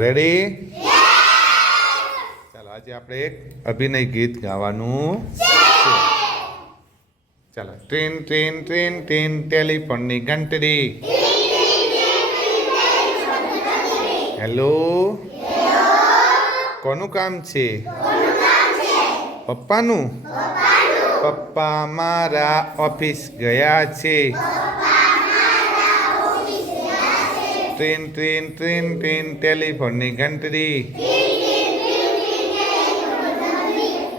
Ready ચાલો આજે આપણે એક અભિનય ગીત ગાવાનું ચાલો ટ્રેન ટ્રેન ટ્રેન ટ્રેન ટેલિફોનની ઘંટડી. હેલો કોનું કામ છે? પપ્પાનું? પપ્પા મારા ઓફિસ ગયા છે. ટ્રેન ટ્રેન ટ્રેન ટ્રેન ટેલિફોનની ઘંટડી.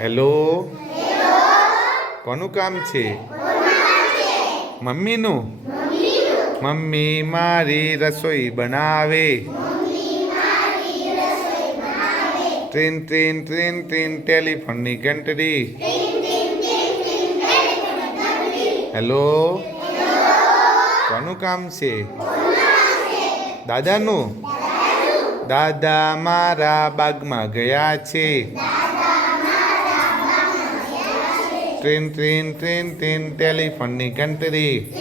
હેલો કોનું કામ છે? મમ્મીનું? મમ્મી મારી રસોઈ બનાવે. ટ્રેન ટ્રેન ટ્રેન ટ્રેન ટેલિફોનની ઘંટડી. હેલો કોનું કામ છે? દાદાનું? દાદા મારા બાગમાં ગયા છે. ટ્રેન ટ્રેન ટ્રેન ટ્રેન, ટેલિફોનની ઘંટરી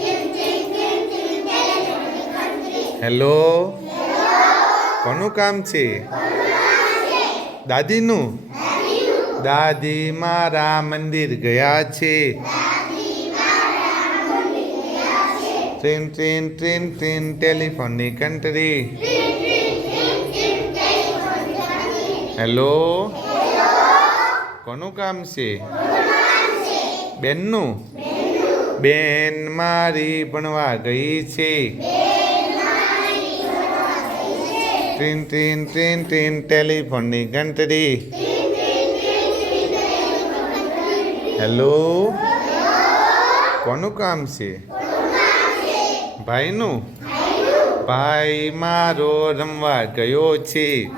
હેલો કોનું કામ છે? દાદીનું? દાદી મારા મંદિર ગયા છે. ટ્રેન ટ્રેન ટ્રેન ટ્રેન ટેલિફોનની કન્ટ્રી હેલો કોનું કામ છે? બેનનું? બેન મારી ભણવા ગઈ છે. ટ્રેન ટ્રેન ટ્રેન ટ્રેન ટેલિફોનની ઘંટડી હેલો કોનું કામ છે? ભાઈનું? ભાઈ મારો રમવા ગયો છે.